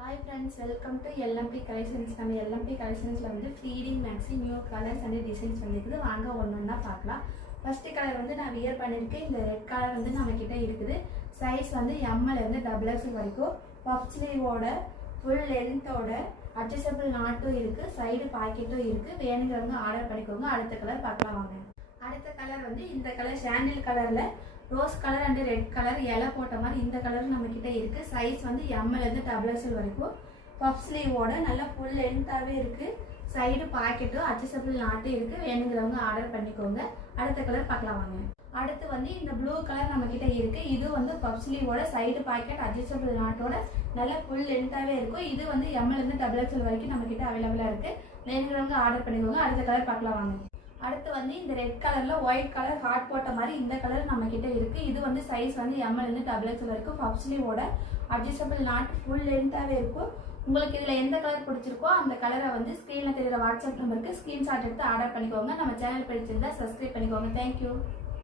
Hi friends, welcome to LMP Collections. நம்ம LMP Collectionsல வந்து feeding maxi new colours and designs வந்துருக்குது. வாங்க ஒவ்வொன்றா பார்க்கலாம். ஃபர்ஸ்ட் கலர் வந்து நான் வியர் பண்ணியிருக்கேன். இந்த ரெட் கலர் வந்து நம்ம கிட்ட இருக்குது. சைஸ் வந்து எம்எல் இருந்து XXL வரைக்கும். பஃப் ஸ்லீவோட ஃபுல் லென்த்தோட அட்ஜஸ்டபிள் நாட்டும் இருக்கு. சைடு பாக்கெட்டும் இருக்கு. வேணுங்கிறவங்க ஆர்டர் பண்ணிக்கோங்க. அடுத்த கலர் பார்க்கலாம் வாங்க. அடுத்த கலர் வந்து இந்த கலர் சாண்டில் கலர்ல rose colour and red colour இலை போட்ட மாதிரி இந்த கலர் நம்ம கிட்ட இருக்கு. சைஸ் வந்து எம்எல் இருந்து XXL வரைக்கும். பஃப் ஸ்லீவோட நல்லா ஃபுல் லென்த்தாவே இருக்கு. சைடு பாக்கெட்டும் அட்ஜஸ்டபிள் நாட்டும் இருக்கு. வேணுங்கிறவங்க ஆர்டர் பண்ணிக்கோங்க. அடுத்த கலர் பார்க்கலாம் வாங்க. அடுத்து வந்து இந்த ப்ளூ கலர் நம்ம கிட்ட இருக்கு. இது வந்து பஃப் ஸ்லீவோட சைடு பாக்கெட் அட்ஜஸ்டபிள் நாட்டோட நல்ல ஃபுல் லென்த்தாவே இருக்கும். இது வந்து எம்எல் இருந்து XXL வரைக்கும் நம்ம கிட்ட அவைலபிளா இருக்கு. வேணுங்கிறவங்க ஆர்டர் பண்ணிக்கோங்க. அடுத்த கலர் பார்க்கலாம் வாங்க. அடுத்து வந்து இந்த ரெட் கலர்ல ஒயிட் கலர் ஹார்ட் போட்ட மாதிரி இந்த கலர் நம்ம கிட்ட இருக்கு. இது வந்து சைஸ் வந்து எம்எல் இருந்து XXL வரைக்கும். பஃப் ஸ்லீவோட அட்ஜஸ்டபிள் நாட் ஃபுல் லென்த்தாவே இருக்கும். உங்களுக்கு இதுல எந்த கலர் பிடிச்சிருக்கோ அந்த கலரை வந்து ஸ்கிரீன்ல தெரியுற வாட்ஸ்அப் நம்பருக்கு ஸ்கிரீன்ஷாட் எடுத்து ஆர்டர் பண்ணிக்கோங்க. நம்ம சேனல் பிடிச்சிருந்தா சப்ஸ்கிரைப் பண்ணிக்கோங்க. தேங்க்யூ.